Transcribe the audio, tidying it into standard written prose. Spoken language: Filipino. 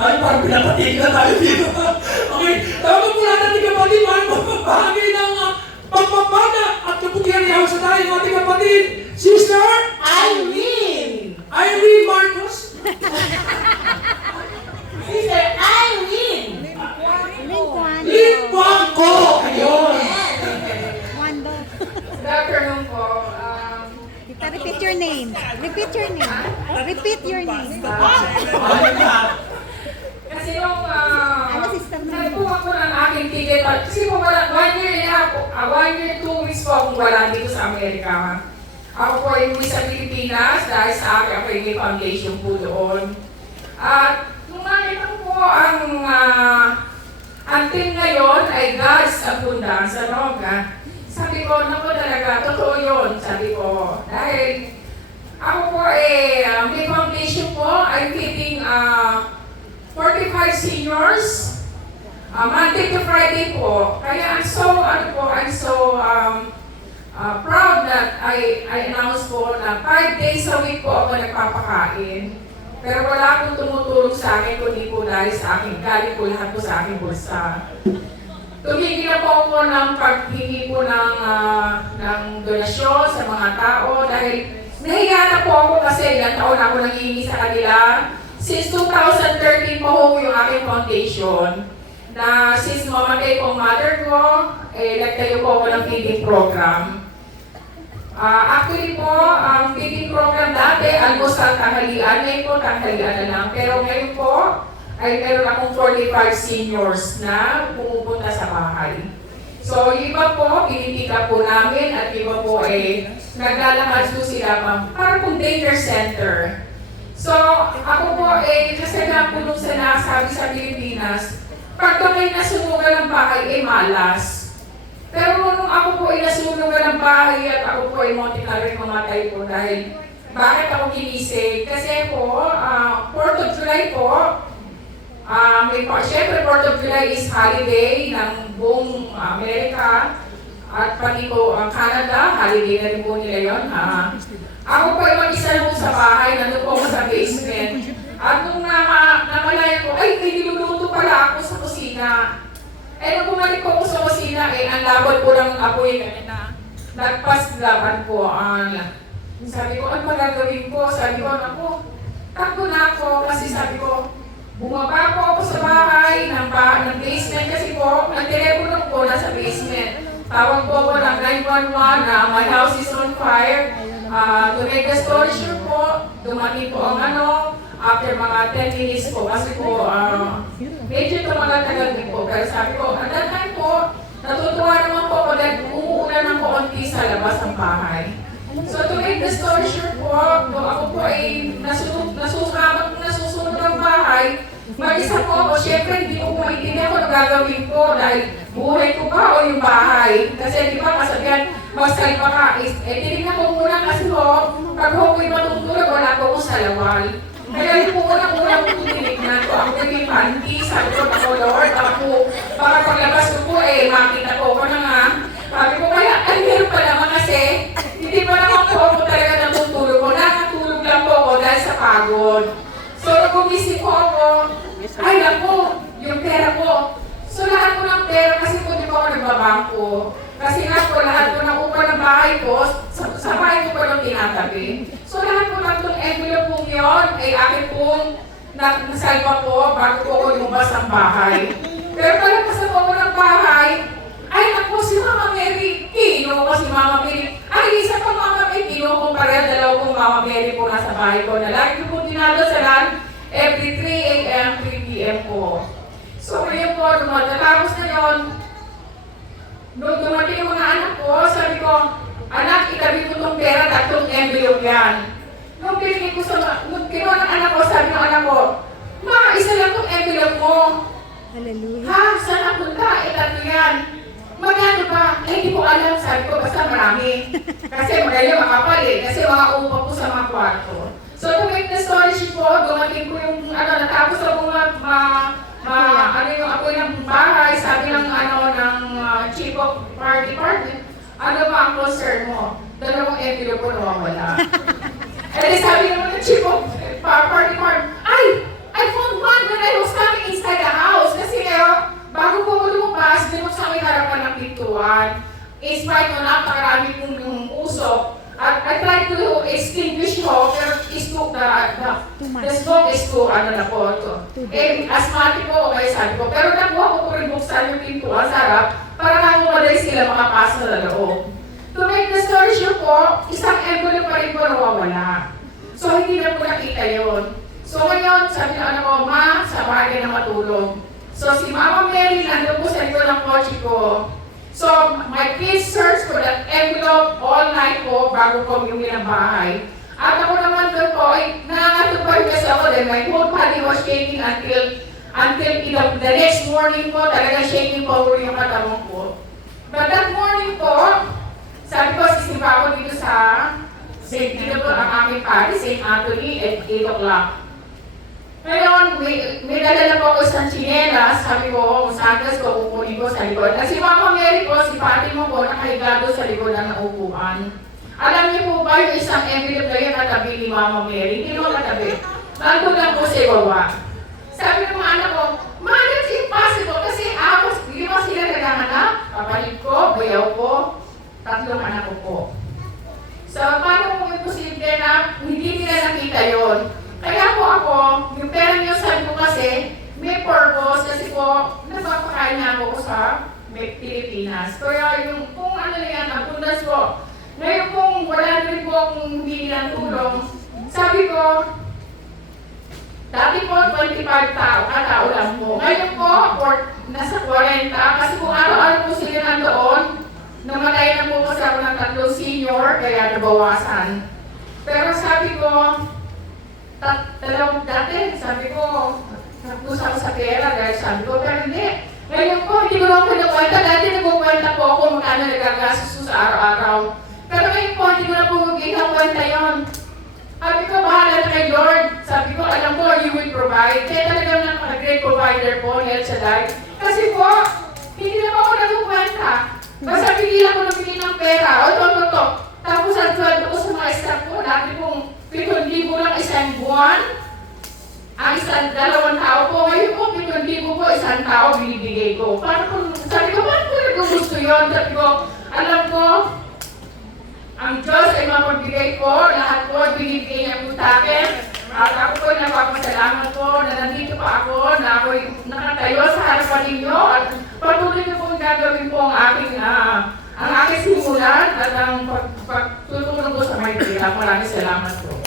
Ay, parang pinapatigil na tayo dito. Okay, tawag po natin ating kapatid, mahal mo bahagi ng pagpapala at kaputihan ni Hausa tayo ng ating kapatid, Sister Irene! Irene Marcos. Sister Irene! Limpangko! Ayun! Wando. Good afternoon po. Tita, repeat your name. Repeat your name. Repeat your name. Ayun na. Kasi yung Ano, sister mo? nagkuha ko ng aking ticket. Kasi po wala, 1 year and a half, 1 year, 2 weeks po akong wala dito sa Amerika. Ako po ay umuwi sa Pilipinas dahil sa akin ako may foundation po doon. At nung nakita ko po ang team ngayon ay God's Abundance. Ano ka? Sabi ko, naku talaga, totoo yun. Sabi ko, dahil ako po ay may foundation po, I'm feeding 45 seniors, Monday to Friday po. Kaya I'm so proud that I announced po na 5 days a week po ako nagpapakain. Pero wala akong tumutulong sa akin, kundi po dahil sa akin, galing po lahat po sa aking bulsa. Tumigil na po ako ng paghingi po ng donasyon sa mga tao dahil nahiya na po ako kasi ilang taon ako nanghihingi sa kanila. Since 2013 po ho yung aking foundation na since mamatay po ang mother ko, nagtayo po ako ng feeding program. Actually po, ang feeding program dati, almusal tanghalian, ngayon po tanghalian na lang. Pero ngayon po, ay meron akong 45 seniors na pumupunta sa bahay. So, yung iba po, pinipick-up po namin at iba po ay naglalakad po sila para pong danger center. So, ako po ay kasama po nung sa nasabi sa Pilipinas, pag may nasunugan ng bahay ay malas. Pero nung ako po ay nasunugan ng bahay at ako po ay muntik na rin mamatay po dahil bakit ako kinisig? Kasi po, 4th of July po, siyempre 4th of July is holiday ng buong Amerika at pati po Canada, holiday na rin po nila yun. Ako po ay mag-isa lang po sa bahay, nandun po ako sa basement. At nung namalayan ko, ay, may niluluto pala ako sa kusina. Nung bumalik ko sa kusina, ang labot po ng apoy na nagpaslaban po. Sabi ko, ano magagawin ko? Sabi ko, naku, takbo na ako kasi sabi ko, bumaba po ako sa bahay ng basement kasi po, nag-telepono po nasa basement. Tawag po ako ng 911 na my house is on fire. To make the story short po, dumating po ang after mga 10 minutes po kasi po, medyo tumagal-tagal din po. Pero sabi ko, at that time po, natutuwa naman po ako dahil umuulan ng konti sa labas ng bahay. So to make the story short po, ako po ay nasusunod ng bahay. Mag-isa po ako, syempre hindi ko maintindihan kung ano gagawin ko dahil buhay ko ba o yung bahay. Kasi di ba kasabihan, magsalpa ka, tinignan ko muna kasi po, pag ako ko'y matutulog, wala po akong salawal. Kaya yung po unang-unang ko tinignan ko, ako naging panty, sabi ko ako, Lord, ako, baka paglabas ko po makita ko ako na nga. Sabi ko kaya, meron pa naman kasi, hindi pa naman po ako talaga natutulog ko, nakatulog lang po ako dahil sa pagod. So, gumising po ako, ay ako, yung pera ko. So, lahat ko ng pera kasi po di po ako nagbabangko. Kasi nga po, lahat ko ng upa ng bahay ko, sa bahay ko po nang tinatabi. So, lahat ko ng itong envelope pong yun, ay akin pong nasalpa po bago po ako lumabas ng bahay. Pero palagpas po ako ng bahay, ay naku, si Mama Mary, kinuha ko si Mama Mary. Ay, isa pa Mama Mary, kinuha ko pareha, dalawa kong Mama Mary po nasa bahay ko na lagi ko po dinadasalan every 3 a.m., 3 p.m. po. So, ngayon po, natapos na yun, nung dumating yung mga anak ko, sabi ko, anak, itabi ko itong pera, 3 envelope yan. Nung pinigay ko nung kinuha ng anak ko, sabi ng anak ko, Ma, isa lang itong envelope mo. Hallelujah. Ha? Saan napunta? 3 yan. Magkano ba? Hindi ko alam, sabi ko, basta marami. Kasi magaling makapal kasi mga upa po sa mga kwarto. So, to make the story po, dumating ko yung, natapos ako yung apoy ng bahay, sabi ng, ng chief of party department, ano ba ang concern mo? 2 envelope ko nawawala. And then sabi naman ng chief of party department, I found one when I was in spite mo napakarami kong yung usok, I tried to extinguish ho, pero the smoke is too, ano na po, asthmatic po, okay, sabi ko. Pero nakuha ko po rin buksan yung pintuan sa harap para nga umalay sila makapasok na loob. To make the story short po, isang envelope pa rin po nawawala. So, hindi na po nakita yun. So, ngayon, sabi ng anak ko, ma, sa bahay na matulog. So, si Mama Mary, nandun po sa likod ng kotse ko. So, my kids searched for that envelope all night po bago ko umuwi ng bahay. At ako naman doon po, nangangatog pa rin kasi ako din. My whole body was shaking until the next morning po, talagang shaking po yung katawan ko. But that morning po, sabi ko, sisimba ako dito sa St. Peter po, ang aming pari, St. Anthony, at 8 o'clock. Ngayon, may dala po ako isang chinelas, sabi ko, sagas ko, kukunin ko sa likod. At si Mama Mary po, si Pati mo po, nakahiga doon sa likod ng upuan. Alam niyo po ba yung isang envelope na yun katabi ni Mama Mary? Hindi mo katabi. Nandun lang po sa iwawa. Sabi ng mga anak ko, Ma, that's impossible kasi ako, hindi mo sila naghahanap. Kapatid ko, bayaw ko, 3 anak ko po. So, paano kung imposible na hindi nila nakita yon? Kaya po ako, yung pera niyo sabi ko kasi, may purpose kasi po, nagpapakain niya ako sa Pilipinas. Kaya yung kung ano na yan, abundas po. Ngayon kung wala rin po akong hindi ng tulong, sabi ko, dati po 25 tao, katao lang po. Ngayon po, nasa 40, kasi kung araw-araw po sila nandoon, namatay na po kasi ako ng 3 senior, kaya nabawasan. Pero sabi ko, dati, sabi ko, nagpusa ko sa pera dahil sabi ko, pero hindi. Ngayon po, hindi ko lang pinakwenta. Dati nagkukwenta po ako magkano nagagastos sa araw-araw. Pero ngayon po, hindi ko na po magkikakwenta yun. Sabi ko, bahala na kay Lord. Sabi ko, alam ko, you will provide. Kaya talagang napaka-great provider po ni El Shaddai. Kasi po, hindi na po ako nagkukwenta. Basta pigilan ko nabigay ng pera. O, to. Tapos ang 12 ko sa mga staff ko, dati pong 7,000 lang isang buwan. Ang isang 2 tao po. Ngayon po, 7,000 po isang tao binibigay ko. Sabi ko, paano ko nag-gusto yun? Sabi ko, alam ko, ang Diyos ay mapagbigay ko. Lahat po binibigay niya po sa akin. At ako po napapasalamat po na nandito pa ako, na ako'y nakatayo sa harapan ninyo. At patuloy ko po gagawin po ang aking simulan at ang pagtutulong ko sa Maynila. Maraming salamat po.